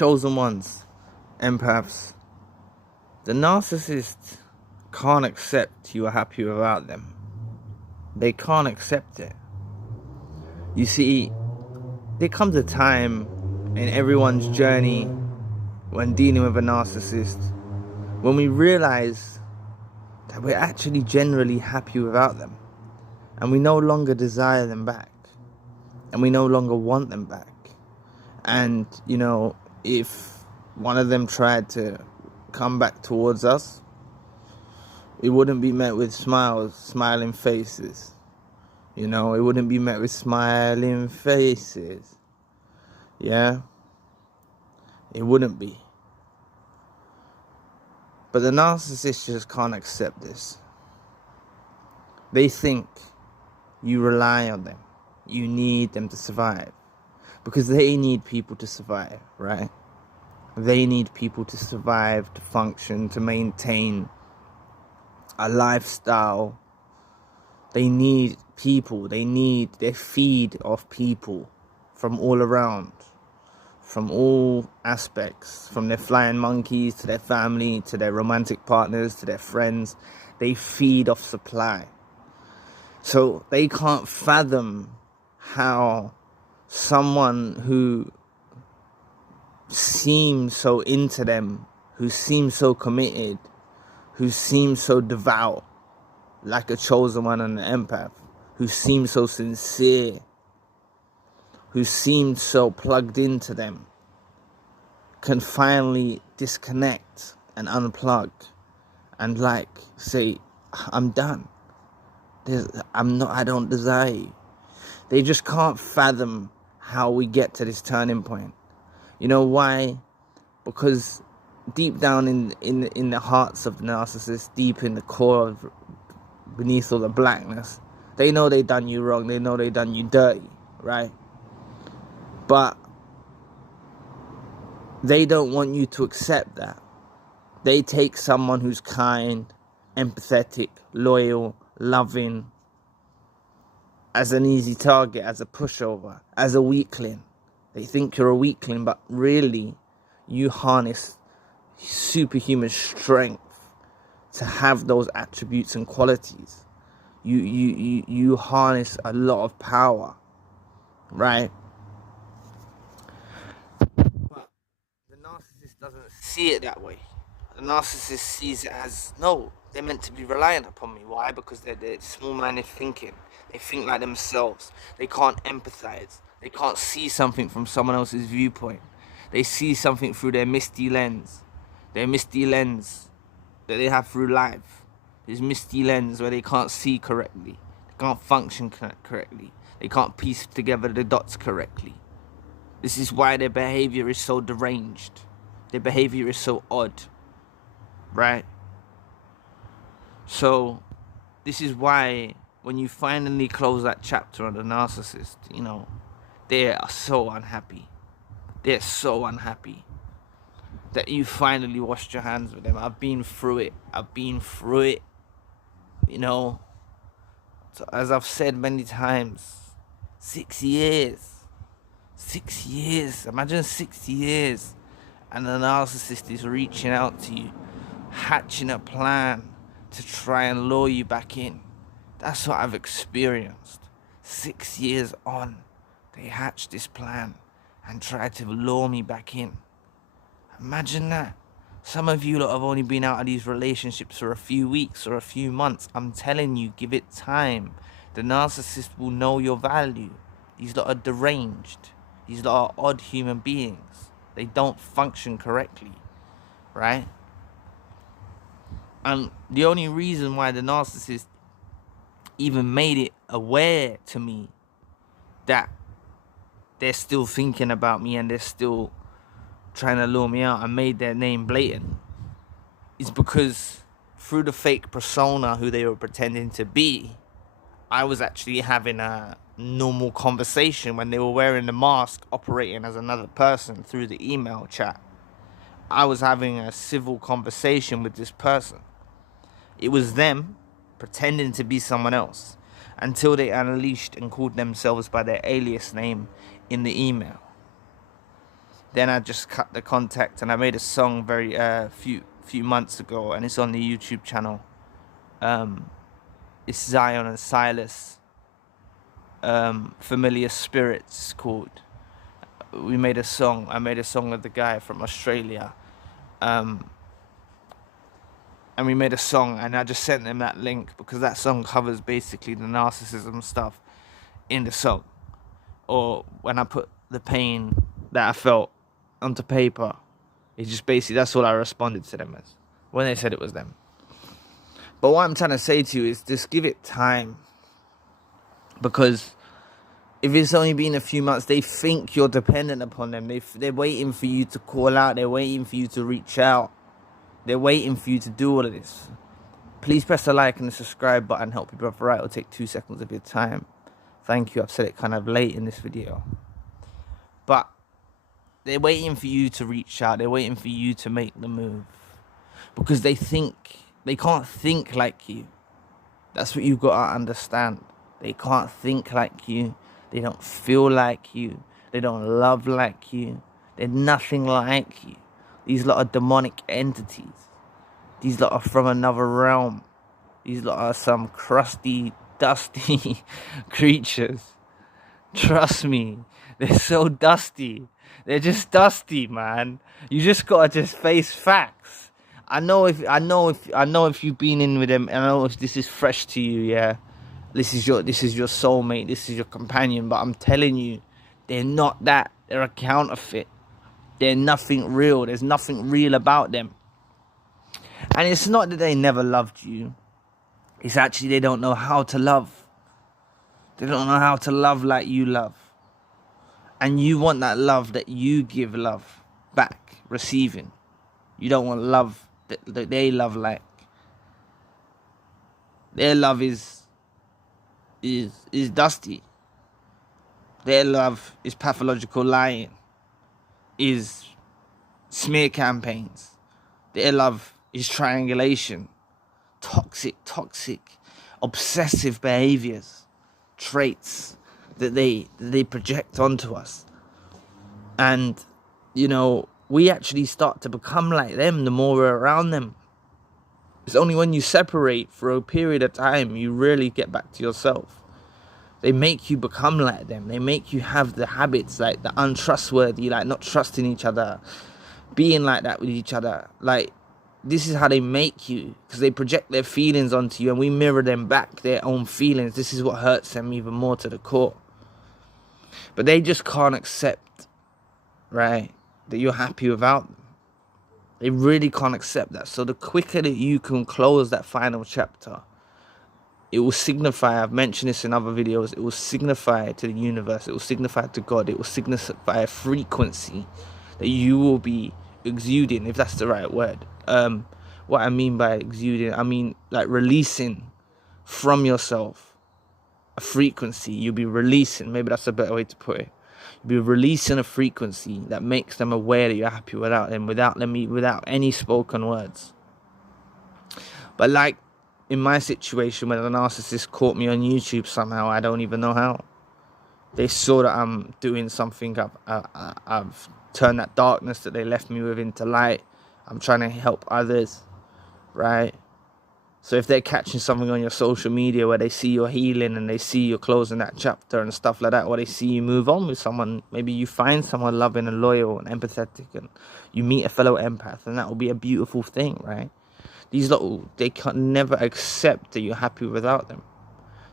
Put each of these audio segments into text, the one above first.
chosen ones, empaths, the narcissist can't accept you are happy without them. They can't accept it. You see, there comes a time in everyone's journey when dealing with a narcissist when we realize that we're actually generally happy without them, and we no longer desire them back, and we no longer want them back. And you know, if one of them tried to come back towards us, it wouldn't be met with smiling faces. You know, it wouldn't be met with smiling faces. Yeah, it wouldn't be. But the narcissist just can't accept this. They think you rely on them. You need them to survive. Because they need people to survive, right? They need people to survive, to function, to maintain a lifestyle. They need people. They feed off people from all around. From all aspects, from their flying monkeys to their family, to their romantic partners, to their friends. They feed off supply. So they can't fathom how someone who seems so into them, who seems so committed, who seems so devout, like a chosen one and an empath, who seems so sincere, who seemed so plugged into them, can finally disconnect and unplug and say, I'm done. I don't desire you. They just can't fathom how we get to this turning point. You know why? Because deep down in the hearts of the narcissist, deep in the core of, beneath all the blackness, they know they done you wrong. They know they done you dirty, right? But they don't want you to accept that. They take someone who's kind, empathetic, loyal, loving, as an easy target, as a pushover, as a weakling. They think you're a weakling, but really, you harness superhuman strength to have those attributes and qualities. You harness a lot of power, right? The narcissist doesn't see it that way. The narcissist sees it as, no, they're meant to be reliant upon me. Why? Because they're small-minded thinking. They think like themselves. They can't empathize. They can't see something from someone else's viewpoint. They see something through their misty lens. Their misty lens that they have through life. This misty lens where they can't see correctly. They can't function correctly. They can't piece together the dots correctly. This is why their behavior is so deranged. Their behavior is so odd. Right? So, this is why when you finally close that chapter on the narcissist, you know, they are so unhappy. They're so unhappy that you finally washed your hands with them. I've been through it. You know, so as I've said many times, 6 years. 6 years. Imagine 6 years. And the narcissist is reaching out to you, hatching a plan to try and lure you back in. That's what I've experienced. 6 years on, they hatched this plan and tried to lure me back in. Imagine that. Some of you lot have only been out of these relationships for a few weeks or a few months. I'm telling you, give it time. The narcissist will know your value. These lot are deranged. These lot are odd human beings. They don't function correctly, right? And the only reason why the narcissist even made it aware to me that they're still thinking about me and they're still trying to lure me out and made their name blatant is because through the fake persona who they were pretending to be, I was actually having a normal conversation when they were wearing the mask, operating as another person through the email chat. I was having a civil conversation with this person. It was them pretending to be someone else until they unleashed and called themselves by their alias name in the email. then I just cut the contact, and I made a song very few months ago, and it's on the YouTube channel. It's Zion and Silas, Familiar Spirits called. We made a song. I made a song with the guy from Australia, and we made a song, and I just sent them that link because that song covers basically the narcissism stuff in the song. Or when I put the pain that I felt onto paper, it just basically, that's all I responded to them as when they said it was them. But what I'm trying to say to you is just give it time, because if it's only been a few months, they think you're dependent upon them. They're waiting for you to call out. They're waiting for you to reach out. They're waiting for you to do all of this. Please press the like and the subscribe button. Help your brother out. It'll take 2 seconds of your time. Thank you. I've said it kind of late in this video. But they're waiting for you to reach out. They're waiting for you to make the move. Because they can't think like you. That's what you've got to understand. They can't think like you. They don't feel like you. They don't love like you. They're nothing like you. These lot are demonic entities. These lot are from another realm. These lot are some crusty, dusty creatures. Trust me. They're so dusty. They're just dusty, man. You just gotta just face facts. I know if you've been in with them. I know if this is fresh to you, yeah. This is your soulmate. This is your companion. But I'm telling you, they're not that. They're a counterfeit. They're nothing real. There's nothing real about them. And it's not that they never loved you. It's actually they don't know how to love. They don't know how to love like you love. And you want that love that you give love back, receiving. You don't want love that they love like. Their love is dusty. Their love is pathological lying, is smear campaigns. Their love is triangulation, toxic, obsessive behaviors, traits that they project onto us. And, you know, we actually start to become like them the more we're around them. It's only when you separate for a period of time you really get back to yourself. They make you become like them. They make you have the habits, like the untrustworthy, like not trusting each other, being like that with each other. Like, this is how they make you, because they project their feelings onto you and we mirror them back, their own feelings. This is what hurts them even more to the core. But they just can't accept, right, that you're happy without them. They really can't accept that. So the quicker that you can close that final chapter, it will signify, I've mentioned this in other videos, it will signify to the universe, it will signify to God, it will signify a frequency that you will be exuding, if that's the right word. What I mean by exuding, I mean like releasing from yourself a frequency. You'll be releasing, maybe that's a better way to put it. You'll be releasing a frequency that makes them aware that you're happy without them, without any spoken words. But like in my situation, when a narcissist caught me on YouTube somehow, I don't even know how. They saw that I'm doing something. I've turned that darkness that they left me with into light. I'm trying to help others, right? So if they're catching something on your social media where they see you're healing and they see you're closing that chapter and stuff like that, or they see you move on with someone, maybe you find someone loving and loyal and empathetic and you meet a fellow empath, and that will be a beautiful thing, right? These little, they can never accept that you're happy without them.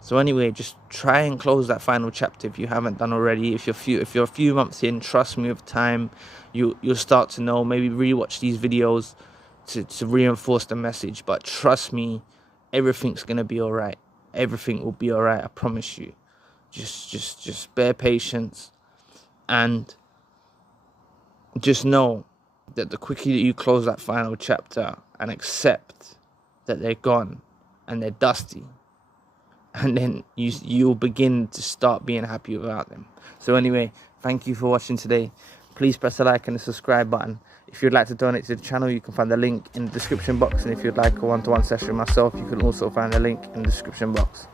So anyway, just try and close that final chapter if you haven't done already. If you're a few months in, trust me, with time, you'll start to know. Maybe rewatch these videos to reinforce the message. But trust me, everything's gonna be all right. Everything will be all right. I promise you. Just bear patience, and just know that the quicker that you close that final chapter and accept that they're gone and they're dusty, and then you'll begin to start being happy without them. So anyway, thank you for watching today. Please press the like and the subscribe button. If you'd like to donate to the channel, you can find the link in the description box. And if you'd like a one-to-one session with myself, you can also find the link in the description box.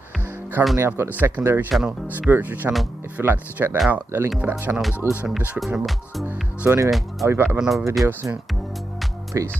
Currently I've got the secondary channel, spiritual channel. If you'd like to check that out, the link for that channel is also in the description box. So anyway, I'll be back with another video soon. Peace.